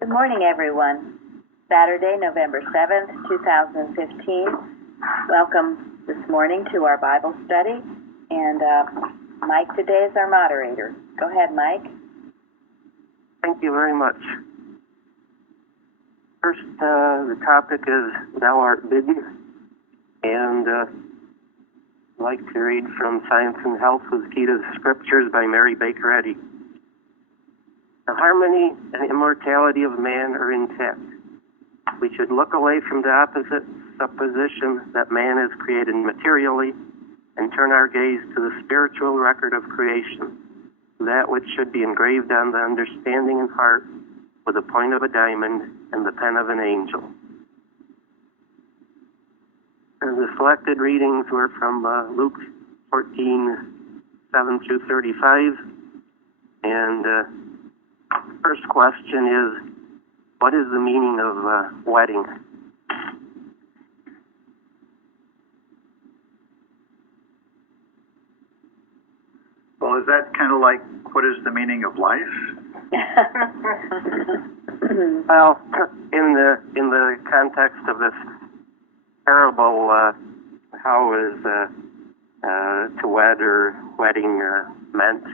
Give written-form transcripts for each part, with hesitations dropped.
Good morning, everyone. Saturday, November 7th, 2015. Welcome this morning to our Bible study. And Mike today is our moderator. Go ahead, Mike. Thank you very much. First, the topic is Thou art bidden. And I'd like to read from Science and Health with Key to the Scriptures by Mary Baker Eddy. The harmony and immortality of man are intact. We should look away from the opposite supposition that man is created materially and turn our gaze to the spiritual record of creation, that which should be engraved on the understanding and heart with the point of a diamond and the pen of an angel. And the selected readings were from Luke 14:7 through 35. And first question is, what is the meaning of wedding? Well, is that kind of like, what is the meaning of life? Well, in the context of this parable, how is to wed or wedding meant?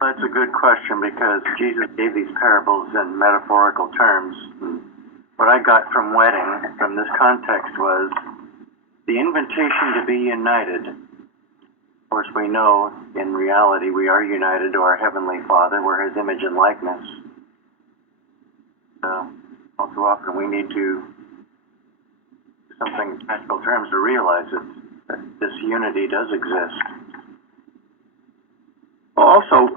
That's a good question because Jesus gave these parables in metaphorical terms. What I got from wedding, from this context, was the invitation to be united. Of course, we know in reality we are united to our Heavenly Father. We're His image and likeness. All too often we need to do something in practical terms to realize that this unity does exist. Also,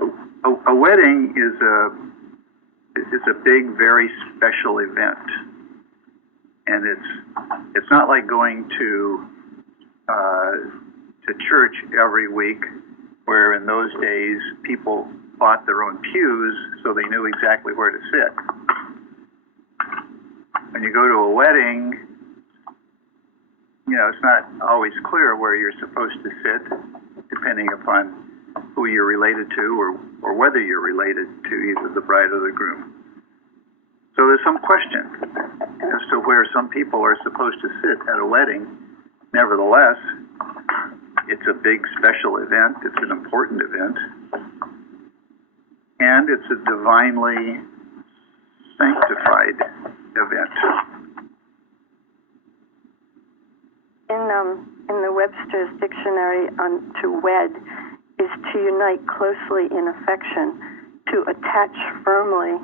a wedding is a big, very special event, and it's not like going to church every week, where in those days people bought their own pews so they knew exactly where to sit. When you go to a wedding, it's not always clear where you're supposed to sit, depending upon who you're related to or whether you're related to either the bride or the groom. So there's some question as to where some people are supposed to sit at a wedding. Nevertheless, it's a big special event. It's an important event. And it's a divinely sanctified event. In the Webster's Dictionary, to wed is to unite closely in affection, to attach firmly.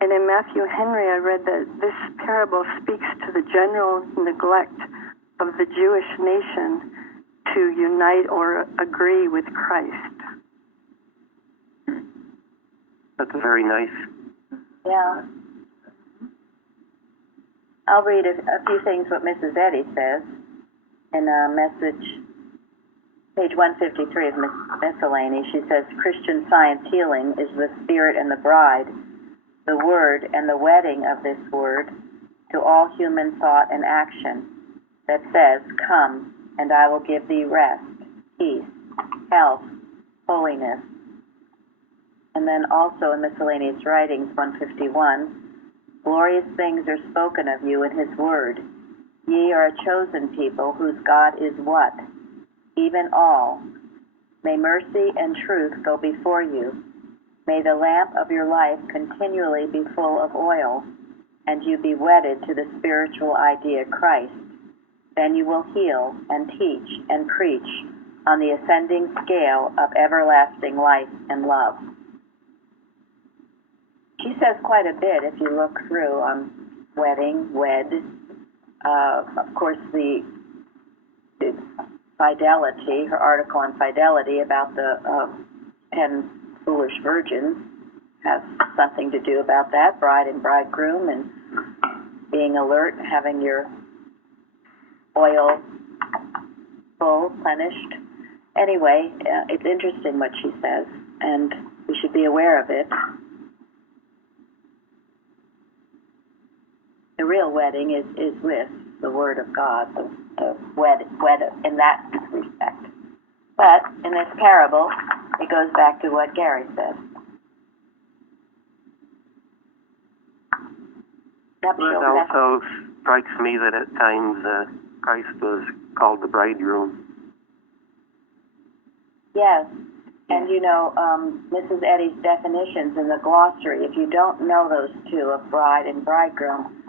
And in Matthew Henry, I read that this parable speaks to the general neglect of the Jewish nation to unite or agree with Christ. That's very nice. Yeah. I'll read a few things what Mrs. Eddy says in a message, page 153 of Miscellany. She says, Christian Science healing is the Spirit and the bride, the Word and the wedding of this Word to all human thought and action that says, come, and I will give thee rest, peace, health, holiness. And then also in Miscellaneous Writings 151, glorious things are spoken of you in His Word. Ye are a chosen people whose God is what? Even all. May mercy and truth go before you. May the lamp of your life continually be full of oil, and you be wedded to the spiritual idea Christ. Then you will heal and teach and preach on the ascending scale of everlasting life and love. She says quite a bit if you look through on wedding, wed. Of course, the fidelity, her article on fidelity about the 10 foolish virgins has something to do about that, bride and bridegroom, and being alert, having your oil full, replenished. Anyway, it's interesting what she says, and we should be aware of it. The real wedding is with the Word of God, the wed in that respect. But in this parable, it goes back to what Gary said. nuptial It also strikes me that at times Christ was called the bridegroom. Yes. And you know, Mrs. Eddy's definitions in the glossary, if you don't know those two of bride and bridegroom,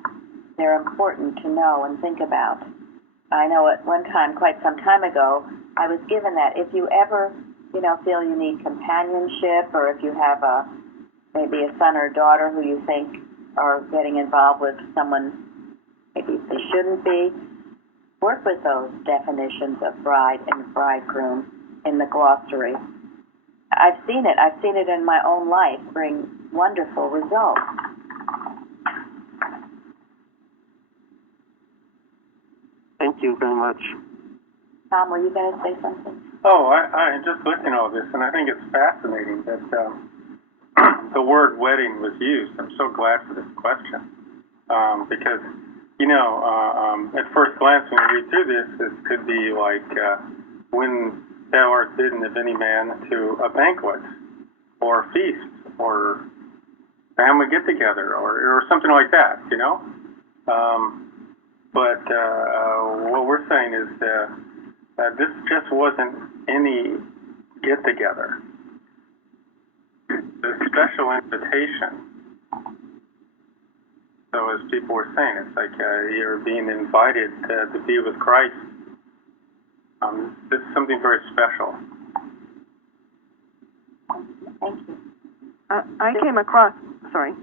they're important to know and think about. I know at one time, quite some time ago, I was given that if you ever, you know, feel you need companionship, or if you have maybe a son or daughter who you think are getting involved with someone maybe they shouldn't be, work with those definitions of bride and bridegroom in the glossary. I've seen it. I've seen it in my own life bring wonderful results. Thank you very much. Tom, were you going to say something? Oh, I just listened to all this, and I think it's fascinating that the word wedding was used. I'm so glad for this question because, you know, at first glance when you read through this could be like when thou art bidden of any man to a banquet or a feast or family get-together or something like that, you know? But what we're saying is this just wasn't any get-together. It's a special invitation. So as people were saying, it's like you're being invited to be with Christ. This is something very special. Thank you. I came across, sorry.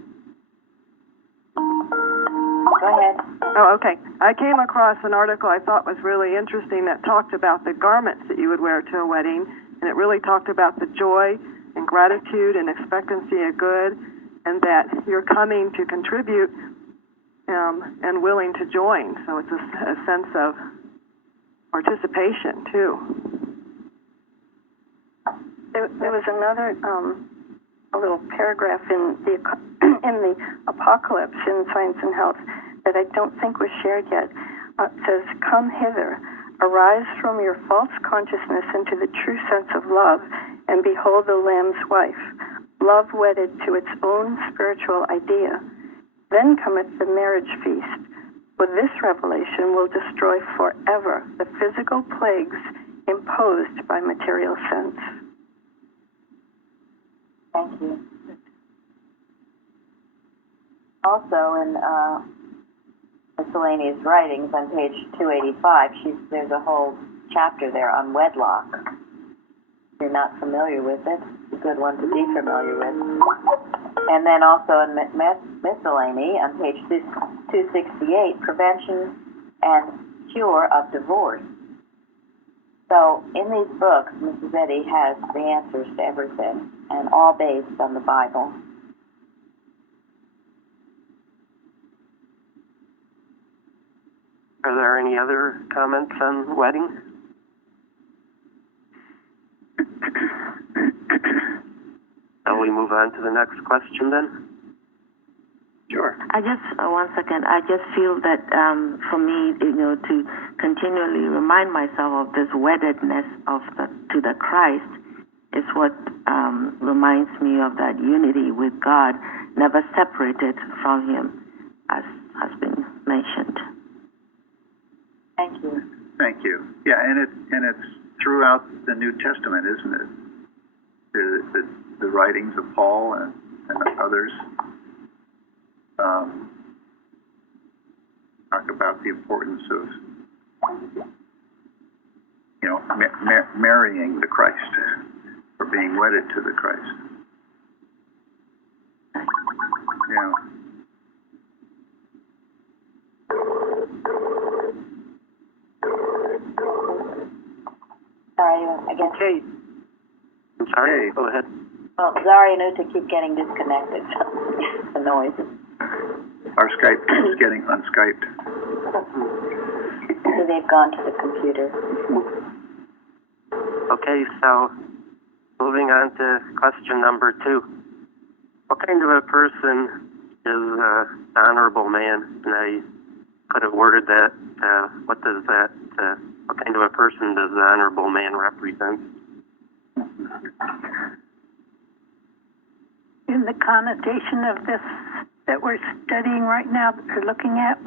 Go ahead. Oh, okay. I came across an article I thought was really interesting that talked about the garments that you would wear to a wedding, and it really talked about the joy and gratitude and expectancy of good, and that you're coming to contribute and willing to join. So it's a sense of participation, too. There was another a little paragraph in the Apocalypse in Science and Health that I don't think was shared yet. It says, "Come hither, arise from your false consciousness into the true sense of love, and behold the Lamb's wife, love wedded to its own spiritual idea. Then cometh the marriage feast. For this revelation will destroy forever the physical plagues imposed by material sense." Thank you. Also in miscellaneous writings on page 285, there's a whole chapter there on wedlock. If you're not familiar with it, it's a good one to be familiar with. And then also in miscellany on page 268, prevention and cure of divorce. So in these books, Mrs. Eddy has the answers to everything, and all based on the Bible. Are there any other comments on wedding? Shall we move on to the next question then? Sure. I just, one second, I just feel that for me, you know, to continually remind myself of this weddedness to the Christ is what reminds me of that unity with God, never separated from Him, as has been mentioned. Thank you. Thank you. Yeah, and it's throughout the New Testament, isn't it? The writings of Paul and others talk about the importance of, you know, marrying the Christ, or being wedded to the Christ. Yeah. Sorry, I guess. Okay. I'm sorry. Go ahead. Well, Zari and Uta keep getting disconnected. The noise. Our Skype is getting unskyped. So they've gone to the computer. Okay, so moving on to question number 2. What kind of a person is an honorable man? And I could have worded that. What kind of a person does the honorable man represent? In the connotation of this that we're studying right now, that we're looking at,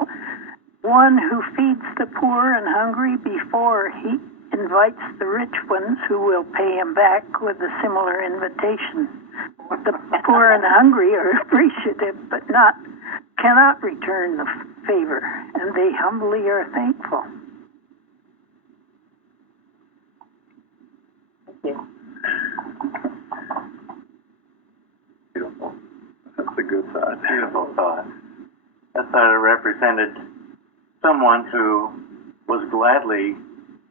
one who feeds the poor and hungry before he invites the rich ones who will pay him back with a similar invitation. The poor and hungry are appreciative, but cannot return the favor, and they humbly are thankful. Thank you. Beautiful. That's a good thought. Beautiful thought. I thought it represented someone who was gladly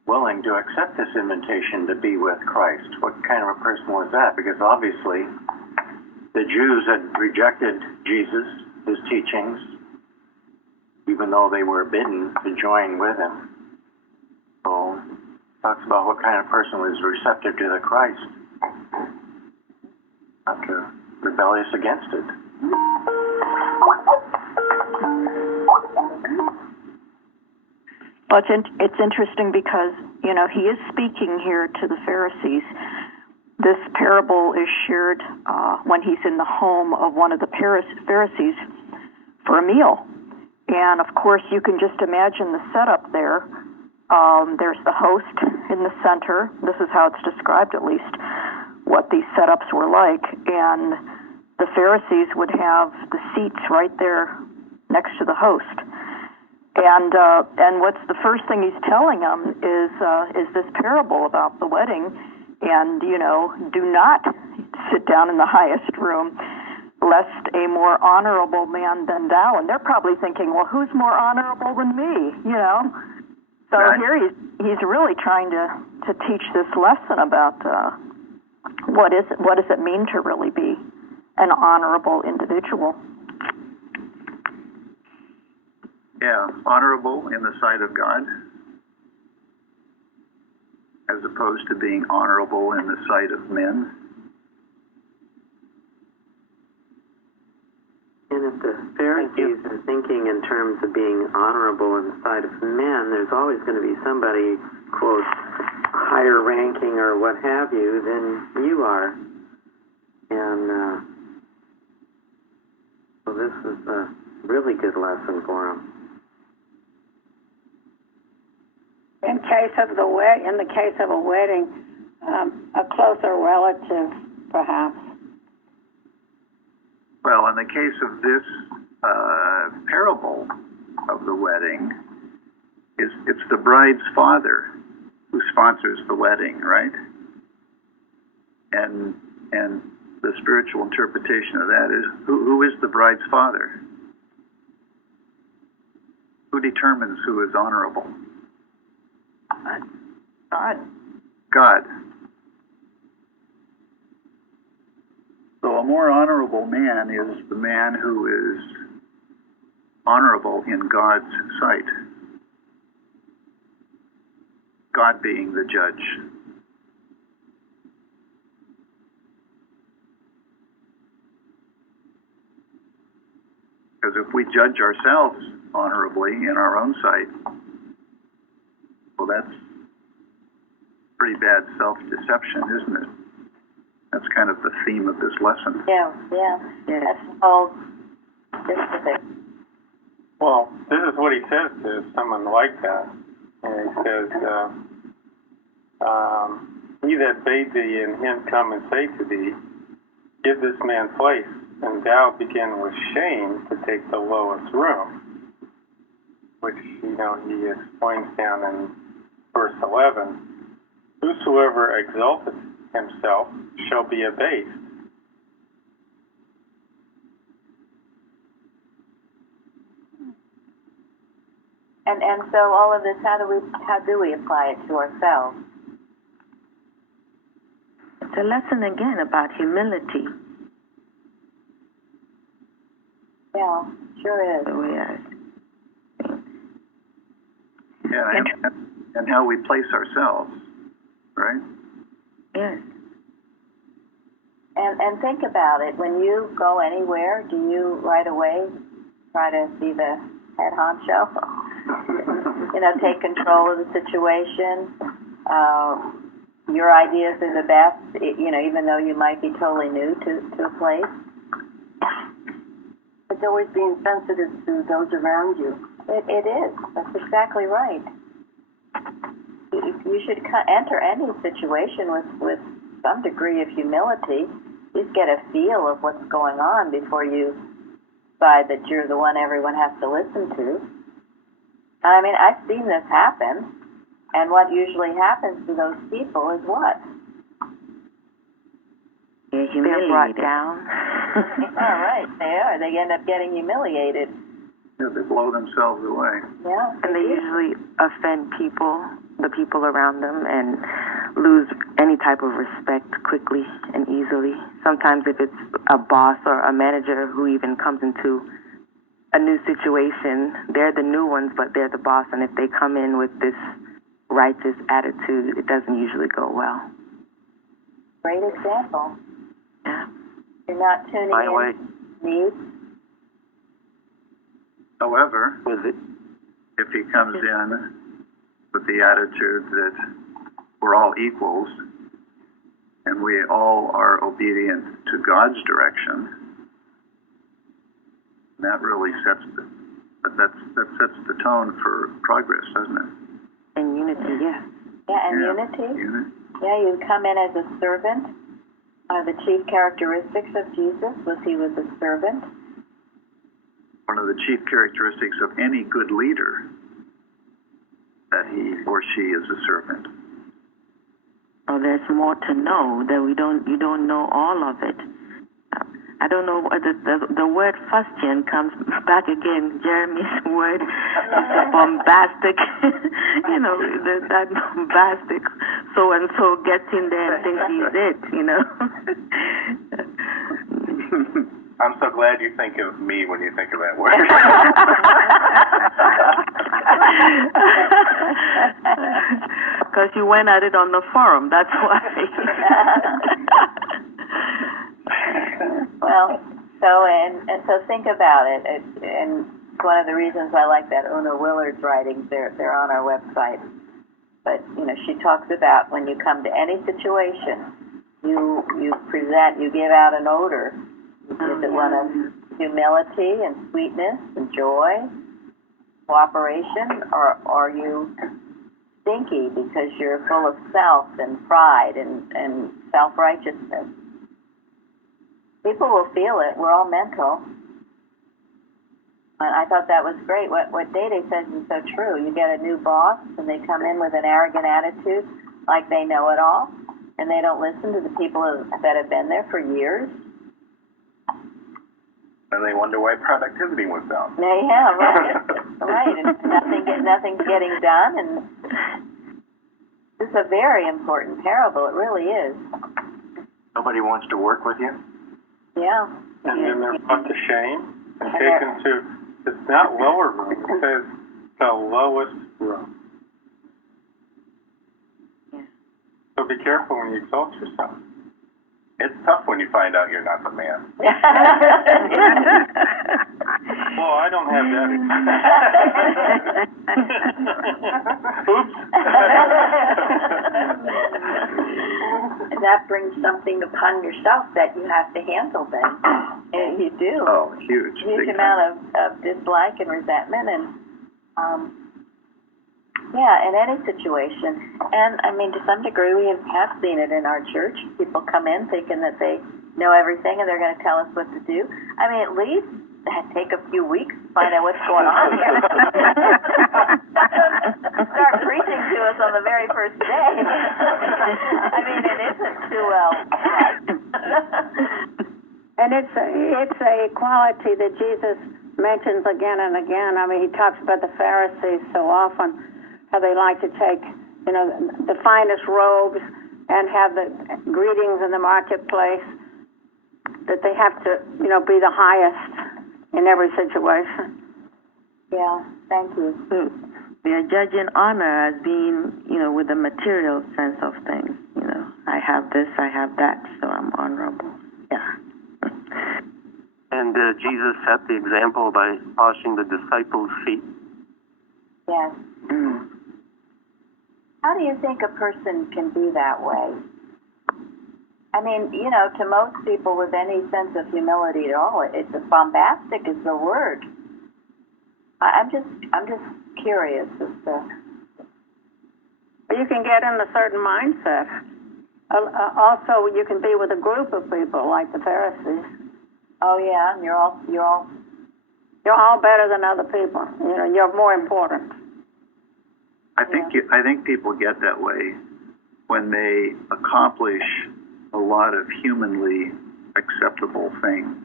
willing to accept this invitation to be with Christ. What kind of a person was that? Because obviously the Jews had rejected Jesus, his teachings, even though they were bidden to join with him. So it talks about what kind of person was receptive to the Christ, not rebellious against it. Well, it's interesting because, he is speaking here to the Pharisees. This parable is shared when he's in the home of one of the Pharisees for a meal. And, of course, you can just imagine the setup there. There's the host in the center. This is how it's described, at least, what these setups were like. And the Pharisees would have the seats right there next to the host. And what's the first thing he's telling them is this parable about the wedding, and do not sit down in the highest room, lest a more honorable man than thou. And they're probably thinking, well, who's more honorable than me? So right. Here he's really trying to teach this lesson about what does it mean to really be an honorable individual. Yeah, honorable in the sight of God, as opposed to being honorable in the sight of men. And if the Pharisees are thinking in terms of being honorable in the sight of men, there's always going to be somebody, quote, higher ranking or what have you than you are. And so this is a really good lesson for them. In the case of a wedding, a closer relative, perhaps. Well, in the case of this parable of the wedding, it's the bride's father who sponsors the wedding, right? And the spiritual interpretation of that is who is the bride's father? Who determines who is honorable? God. So a more honorable man is the man who is honorable in God's sight. God being the judge. Because if we judge ourselves honorably in our own sight, well, that's pretty bad self-deception, isn't it? That's kind of the theme of this lesson. Yeah. That's called specific. Well, this is what he says to someone like that. And he says, he that bade thee and him come and say to thee, give this man place, and thou begin with shame to take the lowest room. Which, he explains down in verse 11, whosoever exalteth himself shall be abased. And so all of this, how do we apply it to ourselves? It's a lesson again about humility. Yeah, sure is. So we are. Yeah, and how we place ourselves, right? Yes. And think about it. When you go anywhere, do you right away try to be the head honcho? Take control of the situation. Your ideas are the best, even though you might be totally new to a place. It's always being sensitive to those around you. It is. That's exactly right. You should enter any situation with some degree of humility. Just get a feel of what's going on before you decide that you're the one everyone has to listen to. I mean, I've seen this happen, and what usually happens to those people is what? They're brought down. All right, they are. They end up getting humiliated. Yeah, they blow themselves away. Yeah. And they usually offend the people around them, and lose any type of respect quickly and easily. Sometimes if it's a boss or a manager who even comes into a new situation, they're the new ones, but they're the boss, and if they come in with this righteous attitude, it doesn't usually go well. Great example. Yeah. You're not tuning By the way, in needs. However, if he comes in with the attitude that we're all equals and we all are obedient to God's direction, that really sets the tone for progress, doesn't it? And unity, yes. Yeah, and unity. Yeah, you come in as a servant. One of the chief characteristics of Jesus was he was a servant. One of the chief characteristics of any good leader, that he or she is a servant. Oh, there's more to know that you don't know all of it. I don't know, the word fustian comes back again, Jeremy's word. It's a bombastic, that bombastic, so-and-so gets in there and thinks he's it, I'm so glad you think of me when you think of that word. Because you went at it on the forum, that's why. Well, so think about it. And one of the reasons I like that Una Willard's writings, they're on our website. But, she talks about when you come to any situation, you give out an odor. Is it one of humility and sweetness and joy, cooperation, or are you stinky because you're full of self and pride and self-righteousness? People will feel it. We're all mental. And I thought that was great. What Dede says is so true. You get a new boss, and they come in with an arrogant attitude, like they know it all, and they don't listen to the people that have been there for years. And they wonder why productivity went down. Yeah, right. Right, and nothing's getting done. And this is a very important parable. It really is. Nobody wants to work with you. Yeah. And then they're brought to shame and taken to, it's not lower room, it says the lowest room. Yeah. So be careful when you exalt yourself. It's tough when you find out you're not the man. Well, I don't have that experience. Oops. And that brings something upon yourself that you have to handle then. And you do. Oh, huge. Huge amount of dislike and resentment and in any situation. And, I mean, to some degree, we have seen it in our church. People come in thinking that they know everything and they're going to tell us what to do. I mean, at least take a few weeks to find out what's going on here. Start preaching to us on the very first day. I mean, it isn't too well. And it's a quality that Jesus mentions again and again. I mean, he talks about the Pharisees so often, how they like to take, the finest robes and have the greetings in the marketplace, that they have to, be the highest in every situation. Yeah, thank you. So they are judging honor as being, with the material sense of things. I have this, I have that, so I'm honorable. Yeah. And Jesus set the example by washing the disciples' feet. Yes. Mm. How do you think a person can be that way? I mean, you know, to most people with any sense of humility at all, it's bombastic is the word. I'm just curious as to. You can get in a certain mindset. Also, you can be with a group of people like the Pharisees. Oh yeah, and you're all better than other people. You know, you're more important. I think people get that way when they accomplish a lot of humanly acceptable things,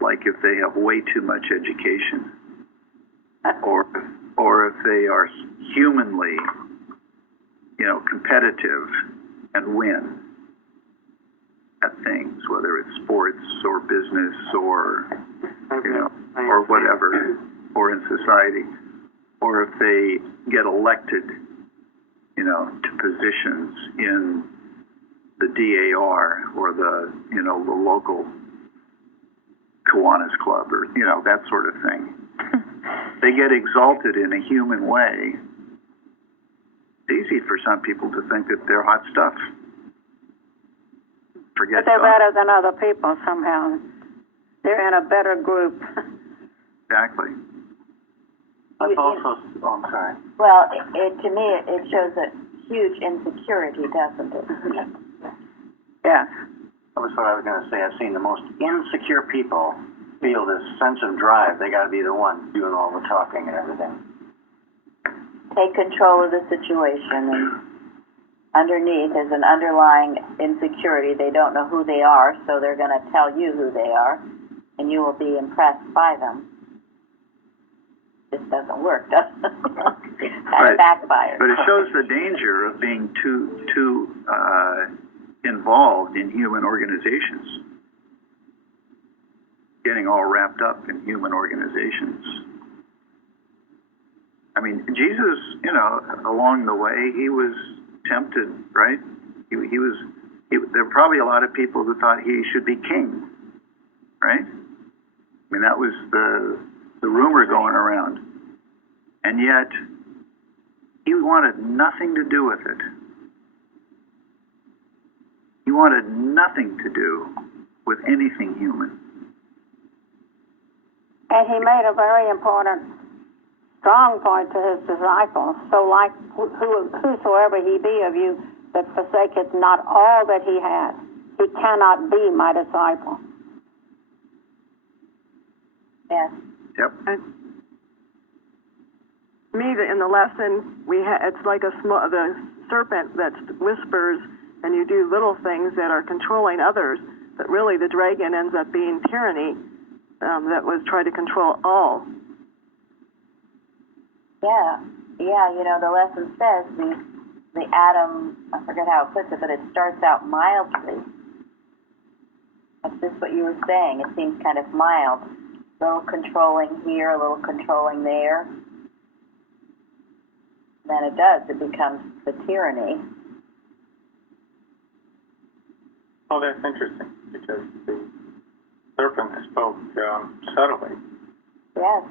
like if they have way too much education, or if they are humanly, you know, competitive and win at things, whether it's sports or business or, you know, or whatever, or in society, or if they get elected, you know, to positions in the DAR or the, you know, the local Kiwanis Club or, you know, that sort of thing. They get exalted in a human way. It's easy for some people to think that they're hot stuff. But they're better than other people somehow. They're in a better group. Exactly. That's also, I'm sorry. Well, to me, it shows a huge insecurity, doesn't it? Yeah. That was what I was going to say. I've seen the most insecure people feel this sense of drive. They got to be the one doing all the talking and everything. Take control of the situation, and underneath is an underlying insecurity. They don't know who they are, so they're going to tell you who they are, and you will be impressed by them. This doesn't work, does it? Kind of backfires. But it shows the danger of being too involved in human organizations, getting all wrapped up in human organizations. I mean, Jesus, you know, along the way, he was tempted, right? There were probably a lot of people who thought he should be king, right? I mean, that was the rumor going around. And yet, he wanted nothing to do with it. He wanted nothing to do with anything human. And he made a very important, strong point to his disciples. So like whosoever he be of you that forsaketh not all that he has, he cannot be my disciple. Yes. Yep. Me, in the lesson, it's like the serpent that whispers, and you do little things that are controlling others, but really the dragon ends up being tyranny that was trying to control all. Yeah, you know, the lesson says the Adam, I forget how it puts it, but it starts out mildly. That's just what you were saying. It seems kind of mild. A little controlling here, a little controlling there. Then it becomes the tyranny. Oh, that's interesting, because the serpent spoke subtly. Yes.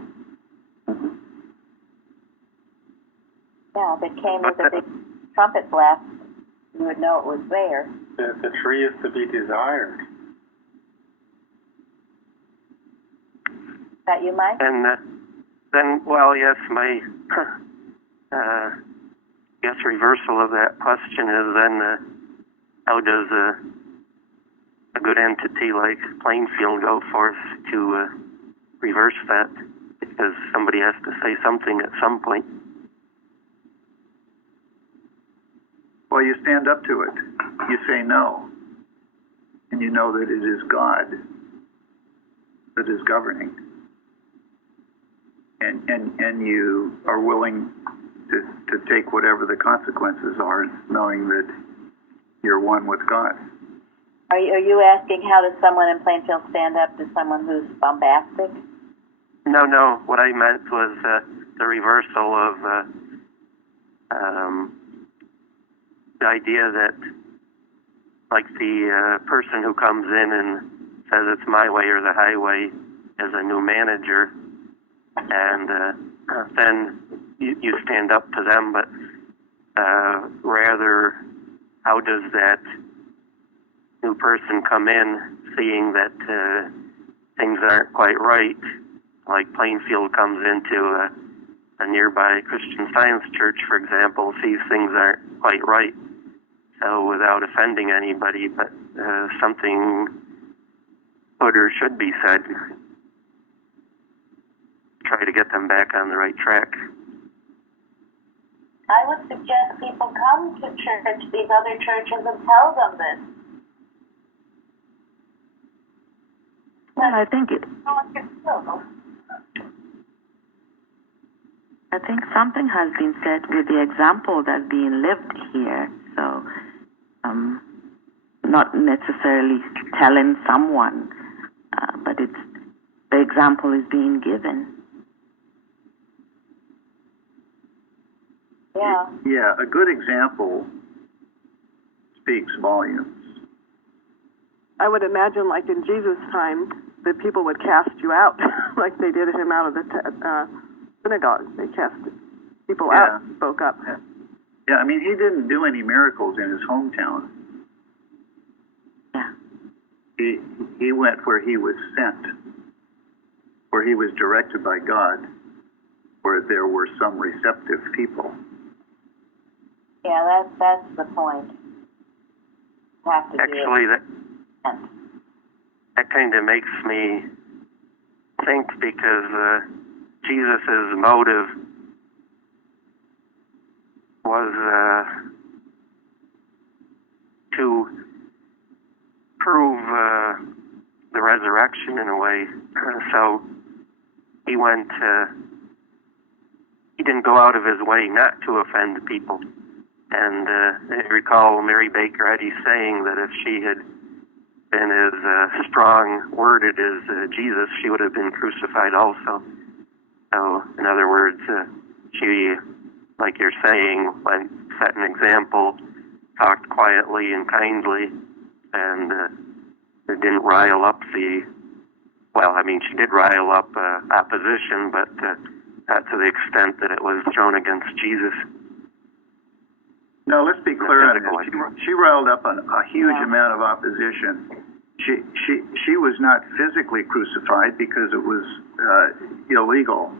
Yeah, if it came with a big trumpet blast, you would know it was there. The tree is to be desired. Is that you, Mike? And then, well, yes, my guess reversal of that question is then how does a good entity like Plainfield go forth to reverse that? Because somebody has to say something at some point. Well, you stand up to it. You say no. And you know that it is God that is governing. And you are willing to take whatever the consequences are, knowing that you're one with God. Are you asking how does someone in Plainfield stand up to someone who's bombastic? No. What I meant was the reversal of the idea that, like the person who comes in and says it's my way or the highway as a new manager, and then you stand up to them, but rather, how does that new person come in seeing that things aren't quite right, like Plainfield comes into a nearby Christian Science church, for example, sees things aren't quite right. So without offending anybody, but something could or should be said, try to get them back on the right track. I would suggest people come to church, these other churches, and tell them this. Well, I think something has been said with the example that's being lived here. So, not necessarily telling someone, but the example is being given. Yeah. Yeah, a good example speaks volumes. I would imagine, like in Jesus' time, that people would cast you out, like they did him out of the synagogue. They cast people out, spoke up. Yeah, I mean, he didn't do any miracles in his hometown. Yeah. He went where he was sent, where he was directed by God, where there were some receptive people. Yeah, that's the point. Have to Actually, that kind of makes me think, because Jesus' motive was to prove the resurrection in a way. So he didn't go out of his way not to offend people. And I recall Mary Baker Eddy saying that if she had been as strong-worded as Jesus, she would have been crucified also. So, in other words, she, like you're saying, set an example, talked quietly and kindly, and didn't rile up she did rile up opposition, but not to the extent that it was thrown against Jesus. No, let's be clear on this. She riled up a huge amount of opposition. She was not physically crucified because it was illegal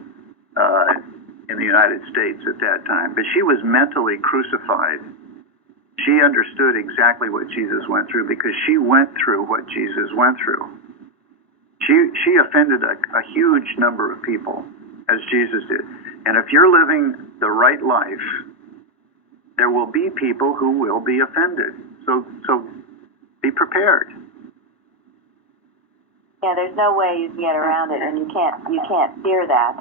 in the United States at that time, but she was mentally crucified. She understood exactly what Jesus went through because she went through what Jesus went through. She offended a huge number of people, as Jesus did. And if you're living the right life, there will be people who will be offended. So be prepared. Yeah, there's no way you can get around it, and you can't fear that.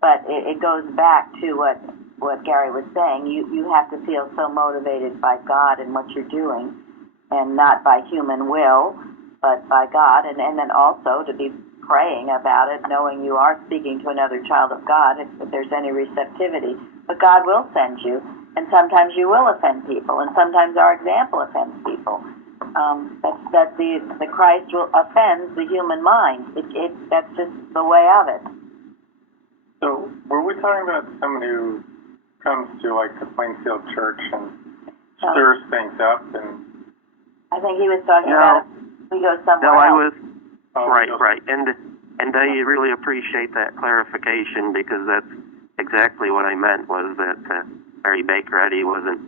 But it goes back to what Gary was saying. You have to feel so motivated by God and what you're doing, and not by human will, but by God, and then also to be praying about it, knowing you are speaking to another child of God, if there's any receptivity. But God will send you, and sometimes you will offend people, and sometimes our example offends people. That the Christ will offend the human mind. That's just the way of it. So, were we talking about somebody who comes to like the Plainfield Church and stirs things up? And I think he was talking about if we go somewhere else. No, I was right, and I really appreciate that clarification, because that's exactly what I meant, was that Mary Baker Eddy wasn't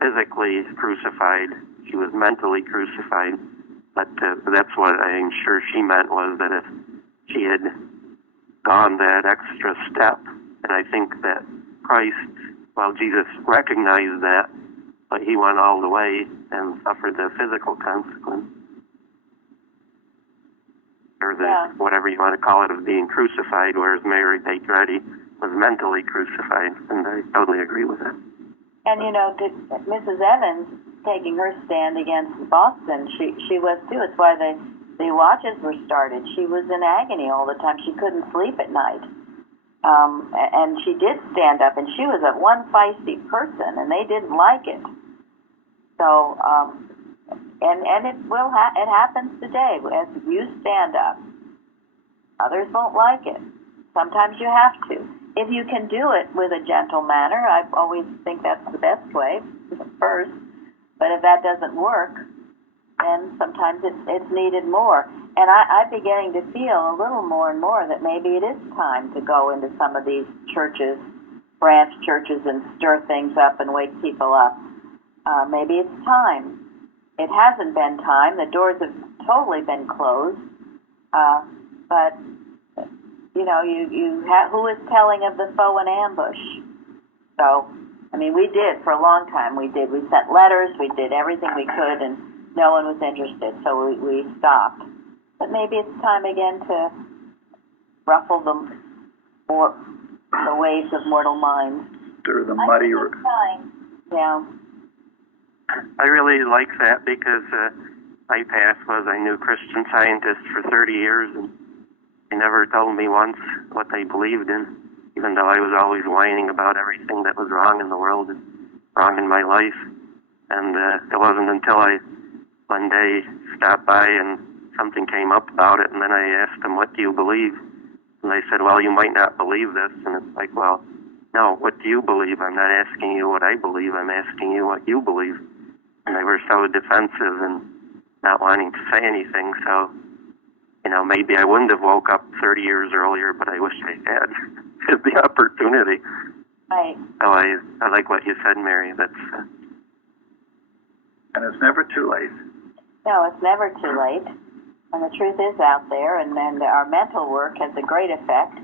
physically crucified; she was mentally crucified. But that's what I'm sure she meant, was that if she had gone that extra step, and I think that Christ, Jesus recognized that, but he went all the way and suffered the physical consequence, or whatever you want to call it, of being crucified, whereas Mary Baker Eddy was mentally crucified, and I totally agree with that. And Mrs. Evans taking her stand against Boston, she was too. It's why the watches were started. She was in agony all the time. She couldn't sleep at night. And she did stand up, and she was one feisty person, and they didn't like it. So, and it happens today. As you stand up, others won't like it. Sometimes you have to. If you can do it with a gentle manner, I always think that's the best way first. But if that doesn't work, then sometimes it's needed more. And I'm beginning to feel a little more and more that maybe it is time to go into some of these churches, branch churches, and stir things up and wake people up. Maybe it's time. It hasn't been time. The doors have totally been closed. But you know, who is telling of the foe in ambush? So, I mean, we did for a long time. We sent letters. We did everything we could, and no one was interested. So we stopped. But maybe it's time again to ruffle the waves of mortal minds. Stir the muddy. Yeah. I really like that because my past was I knew Christian Scientists for 30 years, and they never told me once what they believed in, even though I was always whining about everything that was wrong in the world and wrong in my life. And it wasn't until I one day stopped by and something came up about it, and then I asked them, what do you believe? And they said, well, you might not believe this. And it's like, well, no, what do you believe? I'm not asking you what I believe. I'm asking you what you believe. And they were so defensive and not wanting to say anything. So, you know, maybe I wouldn't have woke up 30 years earlier, but I wish I had the opportunity. Right. So I like what you said, Mary. That's and it's never too late. No, it's never too late. And the truth is out there, and our mental work has a great effect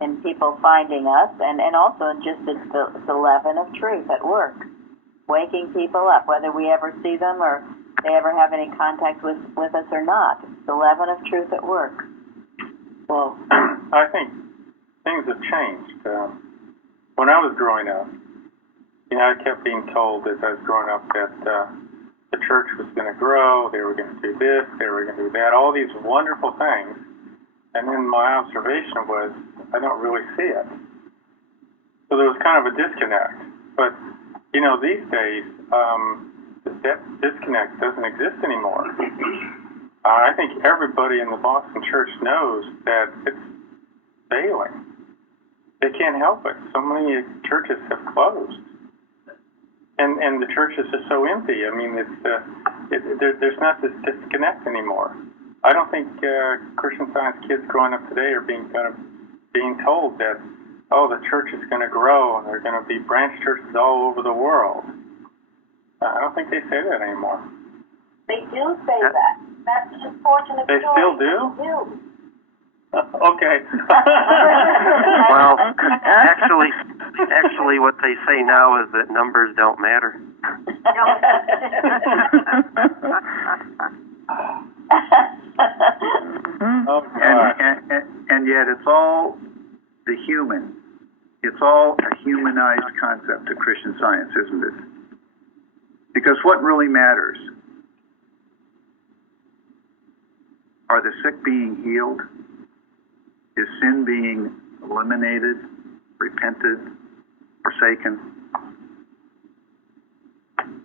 in people finding us, and also in just the leaven of truth at work, waking people up, whether we ever see them or they ever have any contact with us or not. It's the leaven of truth at work. Well, I think things have changed. When I was growing up, you know, I kept being told as I was growing up that the church was going to grow, they were going to do this, they were going to do that, all these wonderful things. And then my observation was, I don't really see it. So there was kind of a disconnect. But, you know, these days, that disconnect doesn't exist anymore. I think everybody in the Boston church knows that it's failing. They can't help it. So many churches have closed. And the churches are so empty. I mean, there's not this disconnect anymore. I don't think Christian Science kids growing up today are being told that, oh, the church is going to grow and there are going to be branch churches all over the world. I don't think they say that anymore. They do say that. That's the unfortunate They story. still do? They do. okay. Well, actually, what they say now is that numbers don't matter. And yet it's all the human. It's all a humanized concept of Christian Science, isn't it? Because what really matters? Are the sick being healed? Is sin being eliminated, repented, forsaken?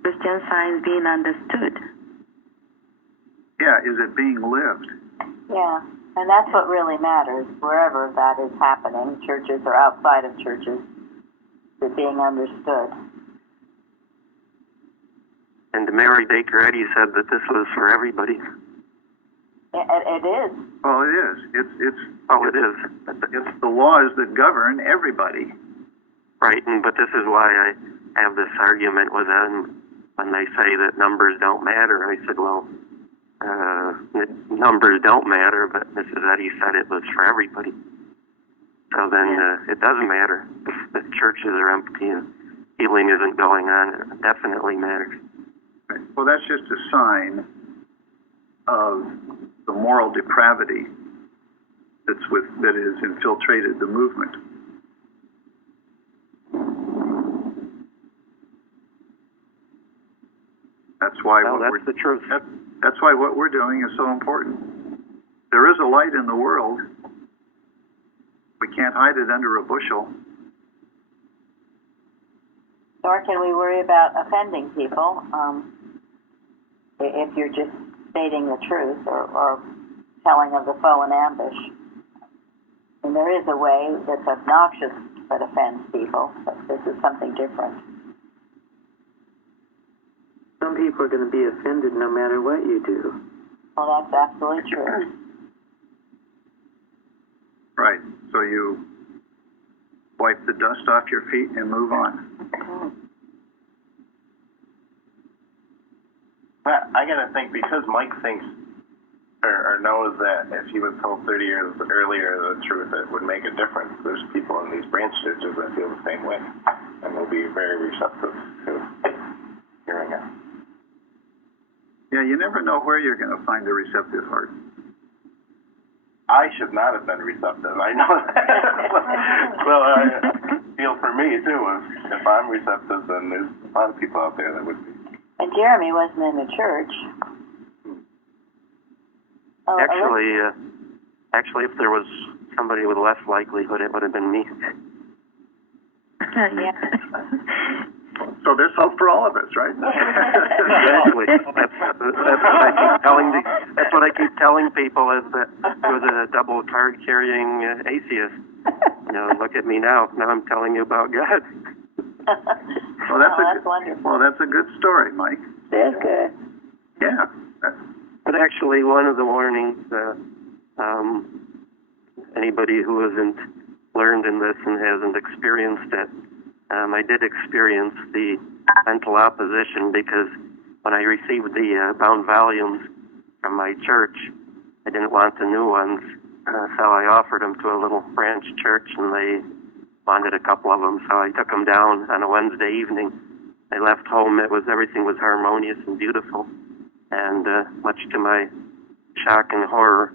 Christian Science being understood. Yeah, is it being lived? Yeah, and that's what really matters, wherever that is happening, churches or outside of churches, is being understood. And Mary Baker Eddy said that this was for everybody. It is. Well, it is. It's it is. It's the laws that govern everybody. Right, but this is why I have this argument with them when they say that numbers don't matter. I said, well, numbers don't matter, but Mrs. Eddy said it was for everybody. So then it doesn't matter if the churches are empty and healing isn't going on. It definitely matters. Right. Well, that's just a sign of the moral depravity that has infiltrated the movement. That's why that's the truth. That's why what we're doing is so important. There is a light in the world. We can't hide it under a bushel. Nor can we worry about offending people if you're just stating the truth or telling of the foe in ambush. And there is a way that's obnoxious that offends people, but this is something different. So some people are going to be offended no matter what you do. Well, that's absolutely true. Right. So you wipe the dust off your feet and move on. I gotta think, because Mike thinks or knows that if he was told 30 years earlier the truth, it would make a difference. There's people in these branch churches that feel the same way, and will be very receptive to hearing it. Yeah, you never know where you're going to find a receptive heart. I should not have been receptive. I know that. Well, I feel for me too. If I'm receptive, then there's a lot of people out there that would be. And Jeremy wasn't in the church. Oh, Actually, if there was somebody with less likelihood, it would have been me. Yeah. So there's hope for all of us, right? Exactly. That's what I keep telling people, is that I was a double card carrying atheist. You know, look at me now. Now I'm telling you about God. Well, that's wonderful. Well, that's a good story, Mike. That's good. Yeah. But actually, one of the warnings, anybody who hasn't learned in this and hasn't experienced it, I did experience the mental opposition, because when I received the bound volumes from my church, I didn't want the new ones, so I offered them to a little branch church, and they wanted a couple of them, so I took them down on a Wednesday evening. I left home, everything was harmonious and beautiful, and much to my shock and horror,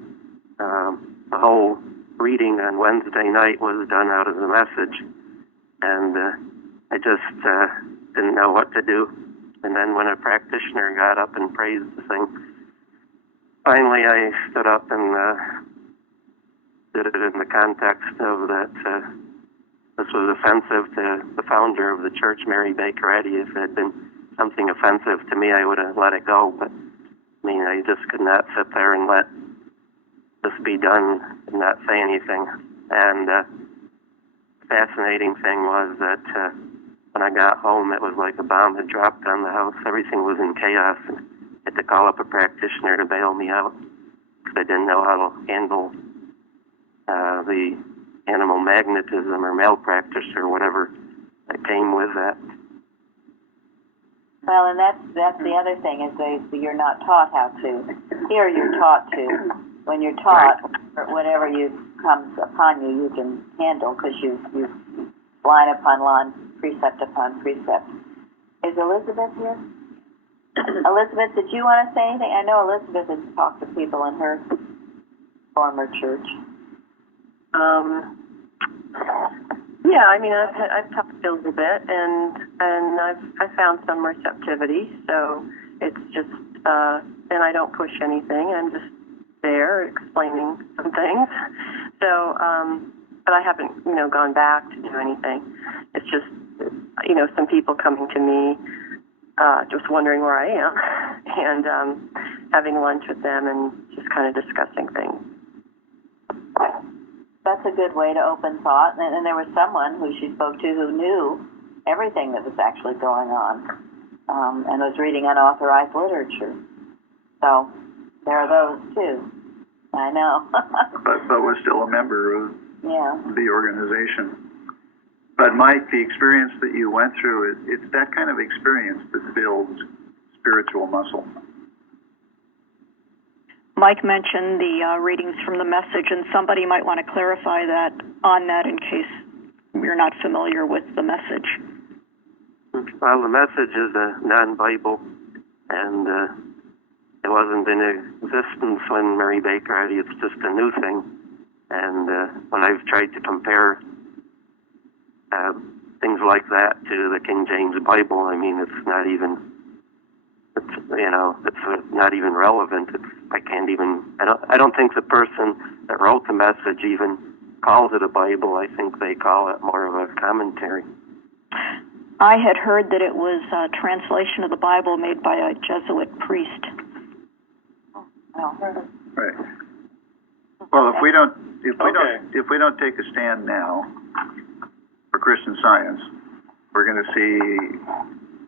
the whole reading on Wednesday night was done out of the Message, and I just didn't know what to do. And then when a practitioner got up and praised the thing, finally I stood up and did it in the context of that this was offensive to the founder of the church, Mary Baker Eddy. If it had been something offensive to me, I would have let it go, but I mean, I just could not sit there and let this be done and not say anything. And fascinating thing was that when I got home, it was like a bomb had dropped on the house. Everything was in chaos, and I had to call up a practitioner to bail me out, because I didn't know how to handle the animal magnetism or malpractice or whatever that came with that. Well, and that's the other thing, is you're not taught how to. Here you're taught to. When you're taught, whatever comes upon you, you can handle, because you line upon line, precept upon precept. Is Elizabeth here? Elizabeth, did you want to say anything? I know Elizabeth has talked to people in her former church. Yeah, I mean, I've talked a little bit, and I've found some receptivity. So it's just, and I don't push anything. I'm just there explaining some things. So, but I haven't, gone back to do anything. It's just, some people coming to me, just wondering where I am, and having lunch with them and just kind of discussing things. That's a good way to open thought. And there was someone who she spoke to who knew everything that was actually going on, and was reading unauthorized literature. So there are those too. I know. but was still a member of the organization. But Mike, the experience that you went through, it's that kind of experience that builds spiritual muscle. Mike mentioned the readings from the Message, and somebody might want to clarify that in case you're not familiar with the Message. Well, the Message is a non-Bible, and it wasn't in existence when Mary Baker Eddy. It's just a new thing. And when I've tried to compare things like that to the King James Bible, I mean, it's not even relevant. I don't think the person that wrote the Message even calls it a Bible. I think they call it more of a commentary. I had heard that it was a translation of the Bible made by a Jesuit priest. Right. Well, if we don't take a stand now for Christian Science, we're going to see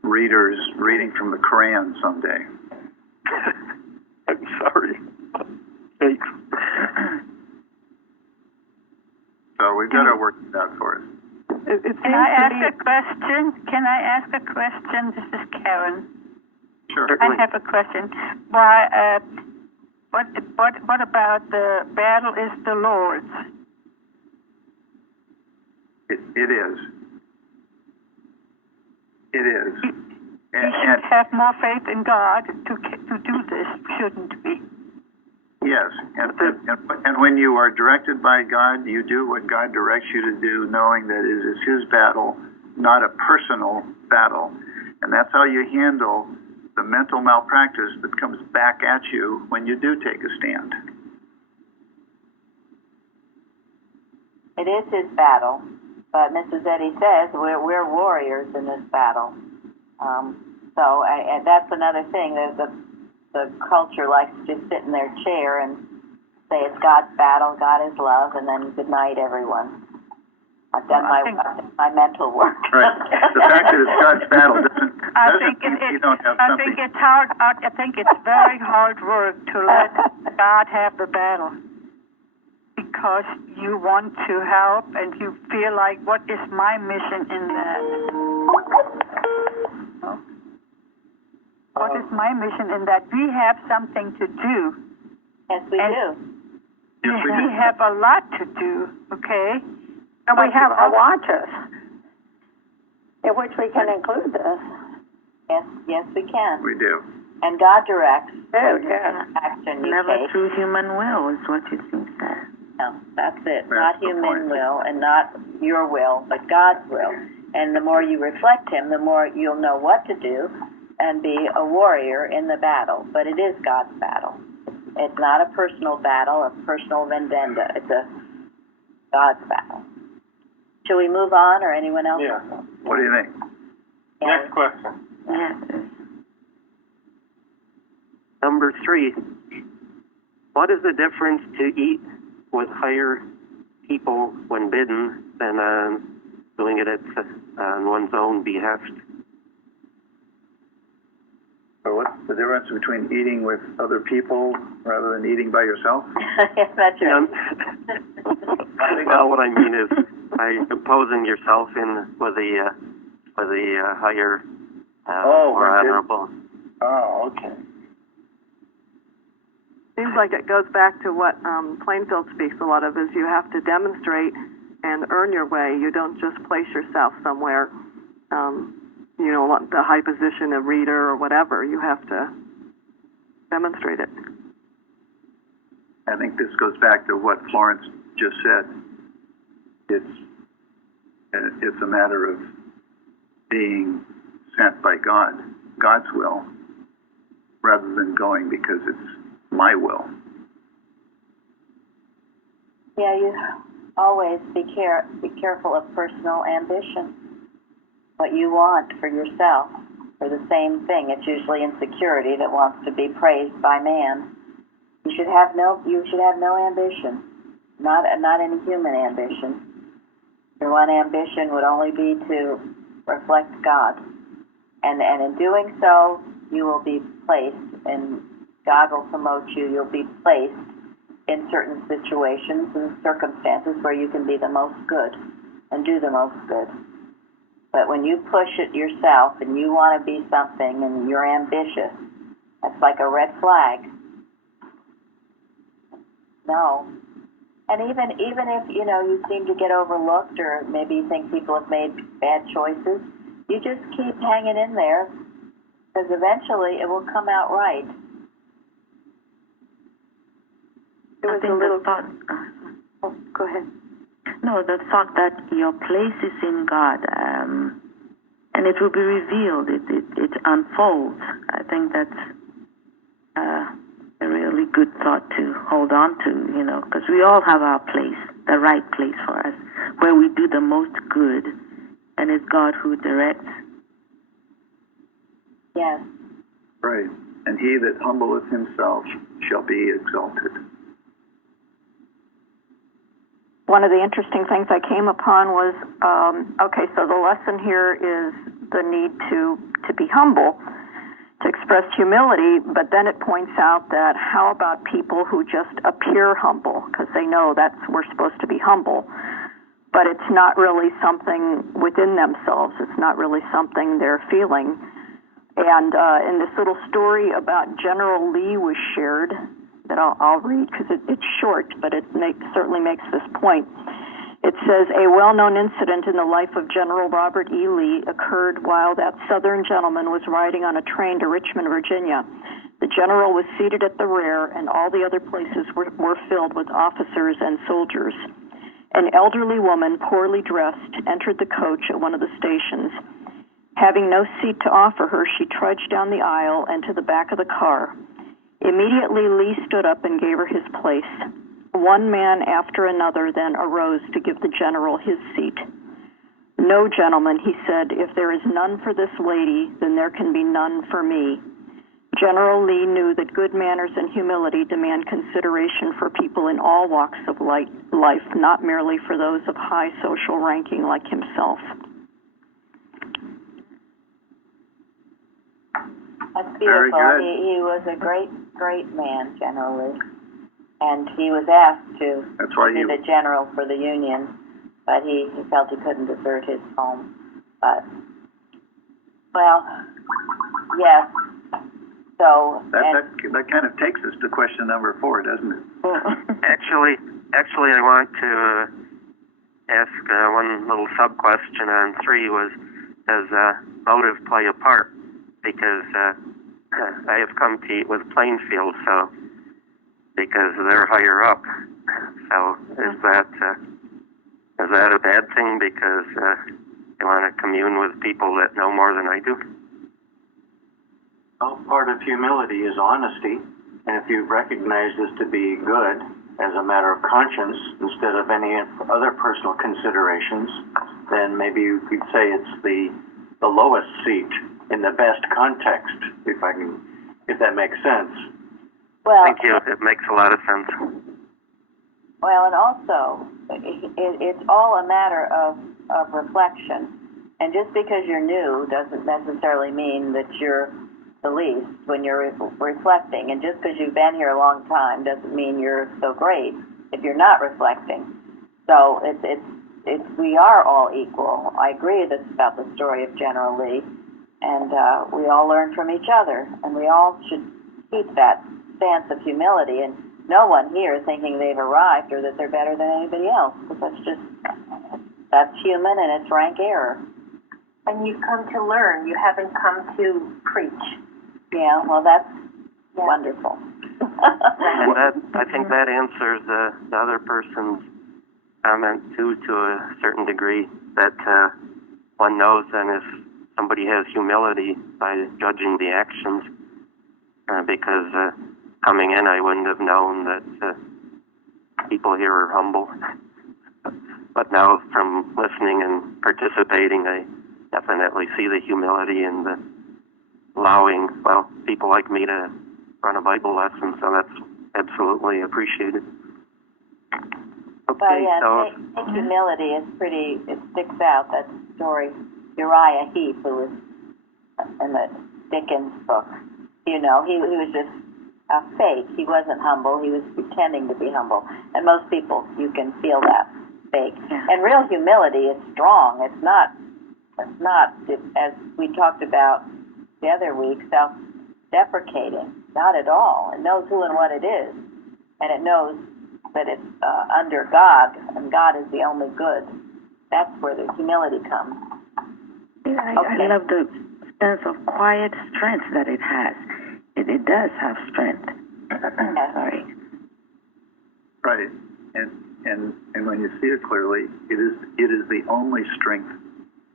readers reading from the Quran someday. I'm sorry. Thanks. So we've got to work it out for us. Can I ask a question? Can I ask a question? This is Karen. Sure. I have a question. Why? What about the battle is the Lord's? It is. It is. We should have more faith in God to do this, shouldn't we? Yes, and when you are directed by God, you do what God directs you to do, knowing that it is His battle, not a personal battle. And that's how you handle the mental malpractice that comes back at you when you do take a stand. It is His battle, but Mrs. Eddy says we're warriors in this battle. And that's another thing. The culture likes to just sit in their chair and say it's God's battle, God is love, and then good night, everyone. I've done my mental work. Right. The fact that it's God's battle doesn't mean you don't have something. I think it's very hard work to let God have the battle, because you want to help and you feel like, what is my mission in that? What is my mission in that? We have something to do. Yes, we do. Yes, we have a lot to do, okay? And we have our watches, in which we can include this. Yes, we can. We do. And God directs. Oh, yeah. Action you Never take. through human will is what you think there. No, that's it. That's not the human point. will and not your will, but God's will. And the more you reflect Him, the more you'll know what to do and be a warrior in the battle. But it is God's battle. It's not a personal battle, a personal vendetta. It's a God's battle. Shall we move on, or anyone else? Yeah. What do you think? Yeah. Next question. Yes. Number 3. What is the difference to eat with higher people when bidden than doing it on one's own behest? So what's the difference between eating with other people rather than eating by yourself? Yes, that's right. Well, what I mean is by imposing yourself in with the higher, more honorable. Oh, okay. Seems like it goes back to what Plainfield speaks a lot of, is you have to demonstrate and earn your way. You don't just place yourself somewhere, the high position, a reader or whatever. You have to demonstrate it. I think this goes back to what Florence just said. It's a matter of being sent by God, God's will, rather than going because it's my will. Yeah, you always be careful of personal ambition. What you want for yourself, for the same thing. It's usually insecurity that wants to be praised by man. You should have no ambition, not any human ambition. Your one ambition would only be to reflect God, and in doing so, you will be placed, and God will promote you. You'll be placed in certain situations and circumstances where you can be the most good and do the most good. But when you push it yourself and you want to be something and you're ambitious, that's like a red flag. No. And even if, you seem to get overlooked, or maybe you think people have made bad choices, you just keep hanging in there, because eventually it will come out right. I think the thought. Go ahead. No, the thought that your place is in God, and it will be revealed. It unfolds. I think that's a really good thought to hold on to, because we all have our place, the right place for us, where we do the most good, and it's God who directs. Yes. Right. And he that humbleth himself shall be exalted. One of the interesting things I came upon was, so the lesson here is the need to be humble, to express humility, but then it points out that how about people who just appear humble because they know that's we're supposed to be humble, but it's not really something within themselves. It's not really something they're feeling. And in this little story about General Lee was shared that I'll read because it's short, but it certainly makes this point. It says, a well-known incident in the life of General Robert E. Lee occurred while that Southern gentleman was riding on a train to Richmond, Virginia. The general was seated at the rear, and all the other places were filled with officers and soldiers. An elderly woman, poorly dressed, entered the coach at one of the stations. Having no seat to offer her, she trudged down the aisle and to the back of the car. Immediately, Lee stood up and gave her his place. One man after another then arose to give the general his seat. No, gentlemen, he said, if there is none for this lady, then there can be none for me. General Lee knew that good manners and humility demand consideration for people in all walks of life, not merely for those of high social ranking like himself. That's beautiful. He was a great, great man, General Lee. And he was asked to be the general for the Union, but he felt he couldn't desert his home. But, well, yes. So that kind of takes us to question number 4, doesn't it? Actually, I want to ask one little sub-question on 3 was, does motive play a part? Because I have come to eat with Plainfield, so because they're higher up. So is that a bad thing because I want to commune with people that know more than I do? Well, part of humility is honesty, and if you recognize this to be good as a matter of conscience instead of any other personal considerations, then maybe you could say it's the lowest seat in the best context, if that makes sense. Well, thank you. It makes a lot of sense. Well, and also, it's all a matter of reflection. And just because you're new doesn't necessarily mean that you're the least when you're reflecting. And just because you've been here a long time doesn't mean you're so great if you're not reflecting. So we are all equal. I agree about the story of General Lee. And we all learn from each other. And we all should keep that stance of humility, and no one here thinking they've arrived or that they're better than anybody else, because that's human and it's rank error. And you've come to learn, you haven't come to preach. Yeah, well, that's wonderful. And I think that answers the other person's comment too, to a certain degree, that one knows then if somebody has humility by judging the actions, because coming in, I wouldn't have known that people here are humble. But now, from listening and participating, I definitely see the humility and the allowing, people like me to run a Bible lesson, so that's absolutely appreciated. Okay, I think humility is it sticks out, that story. Uriah Heep, who was in the Dickens book, he was just a fake. He wasn't humble. He was pretending to be humble. And most people, you can feel that fake. Yeah. And real humility is strong. It's not, as we talked about the other week, self-deprecating. Not at all. It knows who and what it is. And it knows that it's under God, and God is the only good. That's where the humility comes. Yeah, I love the sense of quiet strength that it has. It does have strength. Sorry. Right, and when you see it clearly, it is the only strength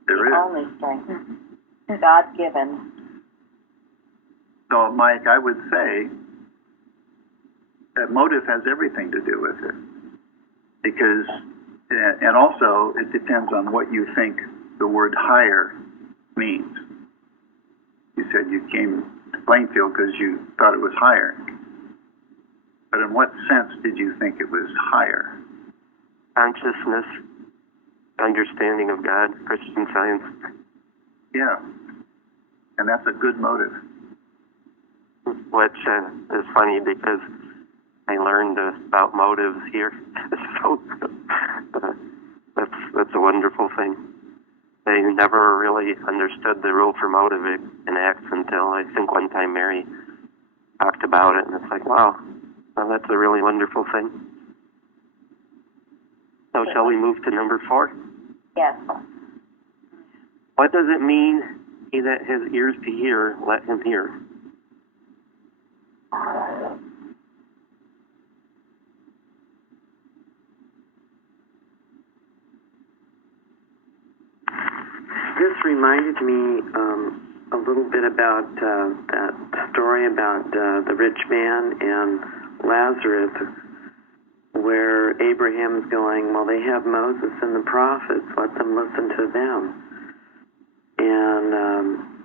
there is. The only strength, God-given. So, Mike, I would say that motive has everything to do with it, because, and also it depends on what you think the word higher means. You said you came to Plainfield because you thought it was higher. But in what sense did you think it was higher? Consciousness, understanding of God, Christian Science. Yeah. And that's a good motive. Which is funny because I learned about motives here. So that's a wonderful thing. I never really understood the rule for motive in Acts until I think one time Mary talked about it, and it's like, wow, well, that's a really wonderful thing. So shall we move to number 4? Yes. What does it mean, he that has ears to hear, let him hear? This reminded me a little bit about that story about the rich man and Lazarus, where Abraham's going, well, they have Moses and the prophets, let them listen to them. And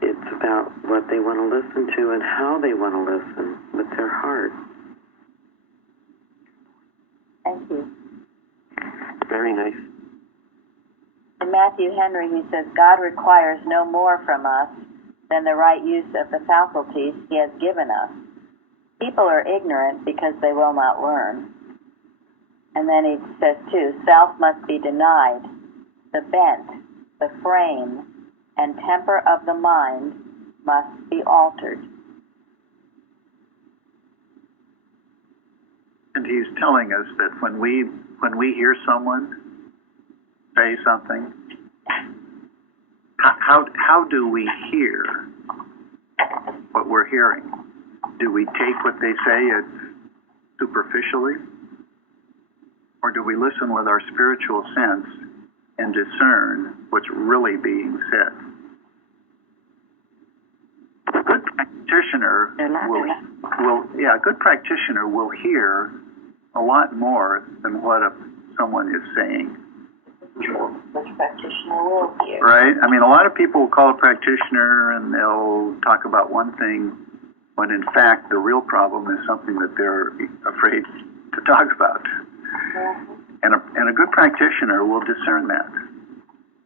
it's about what they want to listen to and how they want to listen with their heart. Thank you. Very nice. In Matthew Henry, he says, God requires no more from us than the right use of the faculties he has given us. People are ignorant because they will not learn. And then he says, too, self must be denied. The bent, the frame, and temper of the mind must be altered. And he's telling us that when we hear someone say something, how do we hear what we're hearing? Do we take what they say superficially? Or do we listen with our spiritual sense and discern what's really being said? A good practitioner will hear a lot more than what someone is saying. Which practitioner will hear. Right? I mean, a lot of people will call a practitioner and they'll talk about one thing when in fact the real problem is something that they're afraid to talk about. And a good practitioner will discern that.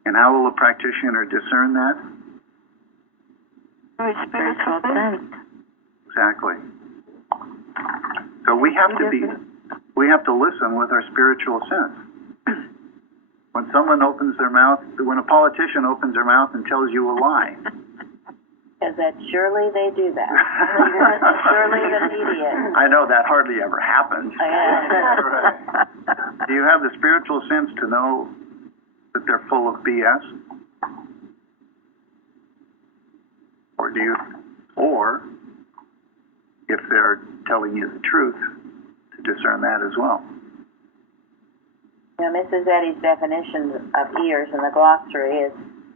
And how will a practitioner discern that? Spiritual sense. Exactly. So we have to listen with our spiritual sense. When someone opens their mouth, when a politician opens their mouth and tells you a lie. Because that surely they do that. Surely the media. I know that hardly ever happens. Right. Do you have the spiritual sense to know that they're full of BS? Or if they're telling you the truth, to discern that as well. You know, Mrs. Eddy's definition of ears in the glossary is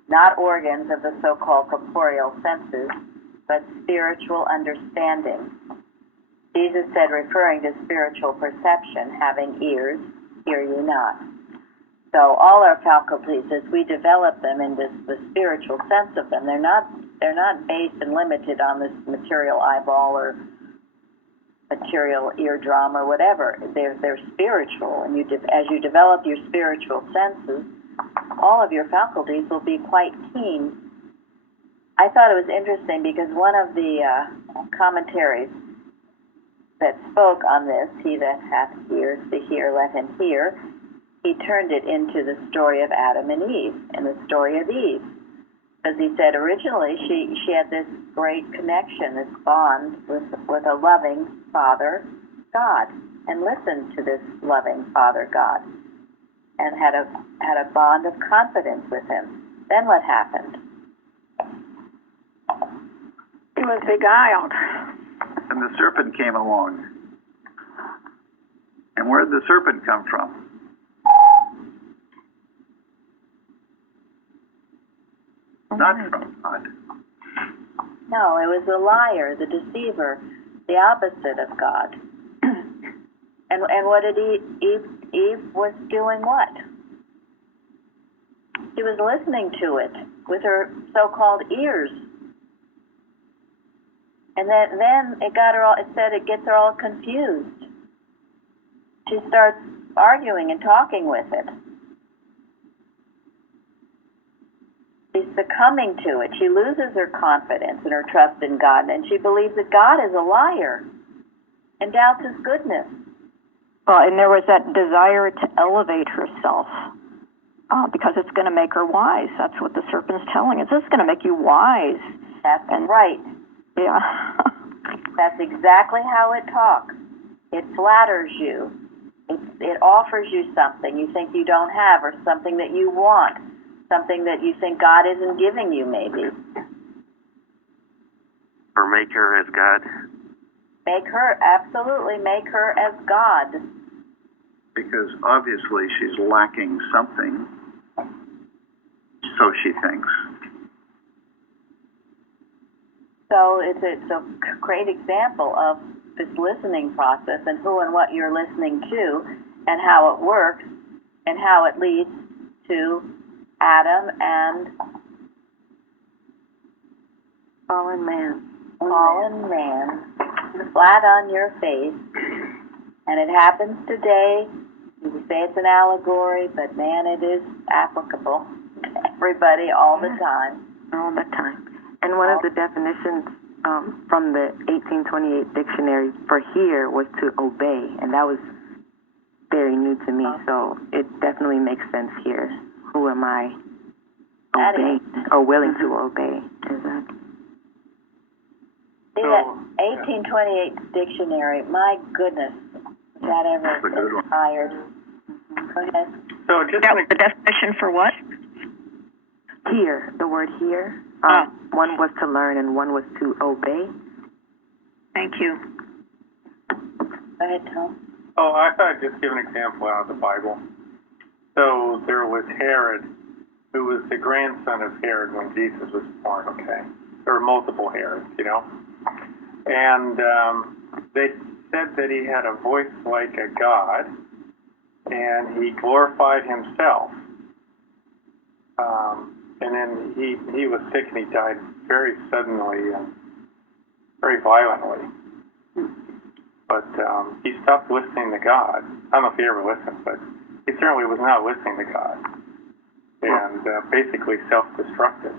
not organs of the so-called corporeal senses, but spiritual understanding. Jesus said, referring to spiritual perception, having ears, hear you not. So all our faculties, as we develop them in the spiritual sense of them, they're not based and limited on this material eyeball or material eardrum or whatever. They're spiritual, and as you develop your spiritual senses, all of your faculties will be quite keen. I thought it was interesting because one of the commentaries that spoke on this, he that hath ears to hear, let him hear, he turned it into the story of Adam and Eve, and the story of Eve. Because he said originally she had this great connection, this bond with a loving Father God, and listened to this loving Father God, and had a bond of confidence with him. Then what happened? He was beguiled. And the serpent came along. And where did the serpent come from? Not from God. No, it was the liar, the deceiver, the opposite of God. And what did Eve was doing what? She was listening to it with her so-called ears. And then it said it gets her all confused. She starts arguing and talking with it. She succumbing to it. She loses her confidence and her trust in God, and she believes that God is a liar and doubts his goodness. Well, and there was that desire to elevate herself because it's going to make her wise. That's what the serpent's telling us. It's going to make you wise. That's right. Yeah. That's exactly how it talks. It flatters you. It offers you something you think you don't have, or something that you want, something that you think God isn't giving you, maybe. Or make her as God. Absolutely make her as God. Because obviously she's lacking something, so she thinks. So it's a great example of this listening process and who and what you're listening to and how it works and how it leads to Adam and fallen man. Fallen man, flat on your face. And it happens today. You say it's an allegory, but man, it is applicable to everybody all the time. All the time. And one of the definitions from the 1828 dictionary for hear was to obey, and that was very new to me, so it definitely makes sense here. Who am I obeying or willing to obey? Exactly. See, that 1828 dictionary, my goodness, was that ever inspired? Go ahead. So just the definition for what? Hear, the word hear. One was to learn and one was to obey. Thank you. Go ahead, Tom. Oh, I thought I'd just give an example out of the Bible. So there was Herod, who was the grandson of Herod when Jesus was born, okay? There were multiple Herods, you know? And they said that he had a voice like a god, and he glorified himself. And then he was sick and he died very suddenly and very violently. But he stopped listening to God. I don't know if he ever listened, but he certainly was not listening to God. And basically self-destructed.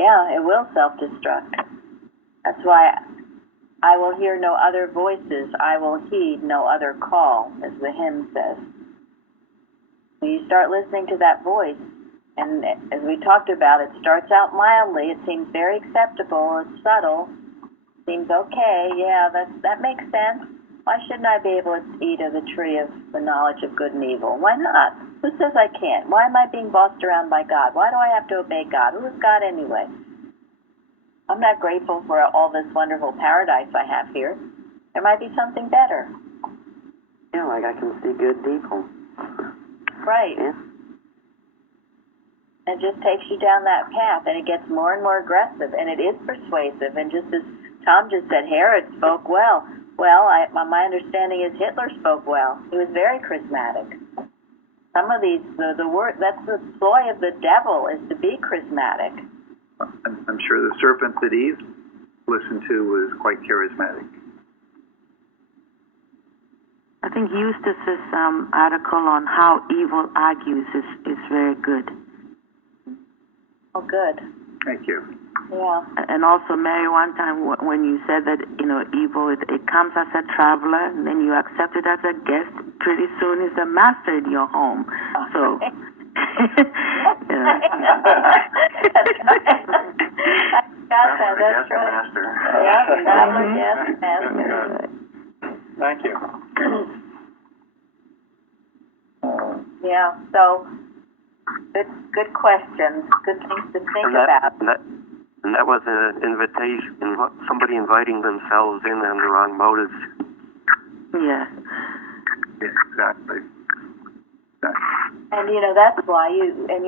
Yeah, it will self-destruct. That's why I will hear no other voices. I will heed no other call, as the hymn says. When you start listening to that voice, and as we talked about, it starts out mildly. It seems very acceptable. It's subtle. Seems okay. Yeah, that makes sense. Why shouldn't I be able to eat of the tree of the knowledge of good and evil? Why not? Who says I can't? Why am I being bossed around by God? Why do I have to obey God? Who is God anyway? I'm not grateful for all this wonderful paradise I have here. There might be something better. Yeah, like I can see good people. Right. Yeah. It just takes you down that path, and it gets more and more aggressive, and it is persuasive. And just as Tom just said, Herod spoke well. Well, my understanding is Hitler spoke well. He was very charismatic. Some of these, the word, that's the ploy of the devil, is to be charismatic. I'm sure the serpent that Eve listened to was quite charismatic. I think Eustace's article on how evil argues is very good. Oh, good. Thank you. Yeah. And also, Mary, one time when you said that, evil, it comes as a traveler, and then you accept it as a guest, pretty soon it's a master in your home. So... That's right. Master. Yeah, the traveler guest master. Thank you. Yeah, so good questions, good things to think about. And that was an invitation, somebody inviting themselves in on the wrong motives. Yeah. Yeah, exactly. And that's why in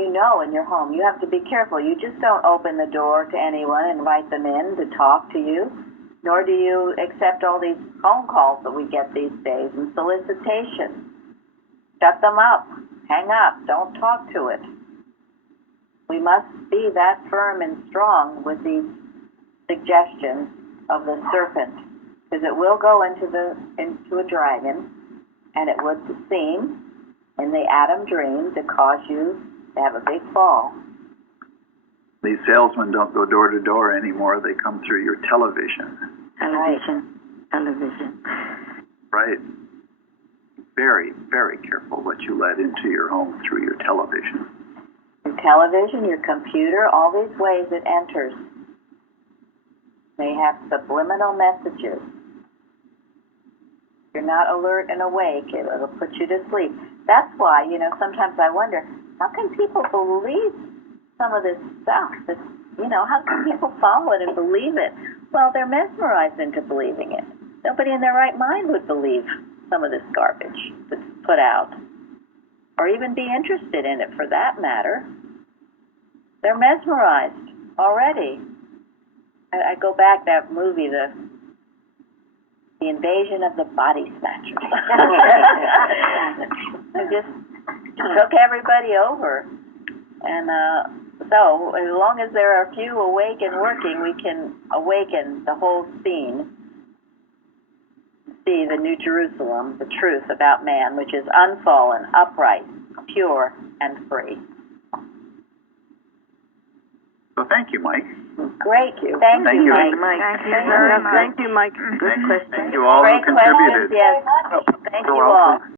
your home, you have to be careful. You just don't open the door to anyone and invite them in to talk to you, nor do you accept all these phone calls that we get these days and solicitations. Shut them up. Hang up. Don't talk to it. We must be that firm and strong with these suggestions of the serpent, because it will go into a dragon, and it would seem in the Adam dream to cause you to have a big fall. These salesmen don't go door to door anymore. They come through your television. Television. Right. Very, very careful what you let into your home through your television. Your television, your computer, all these ways it enters. They have subliminal messages. If you're not alert and awake, it'll put you to sleep. That's why, sometimes I wonder, how can people believe some of this stuff? How can people follow it and believe it? Well, they're mesmerized into believing it. Nobody in their right mind would believe some of this garbage that's put out, or even be interested in it for that matter. They're mesmerized already. I go back, that movie, the Invasion of the Body Snatchers. It just took everybody over. And so as long as there are few awake and working, we can awaken the whole scene, see the New Jerusalem, the truth about man, which is unfallen, upright, pure, and free. So thank you, Mike. Great. Thank you, Mike. Thank you, Mike. Good question. Thank you all who Great contributed. questions, yes. Thank you all.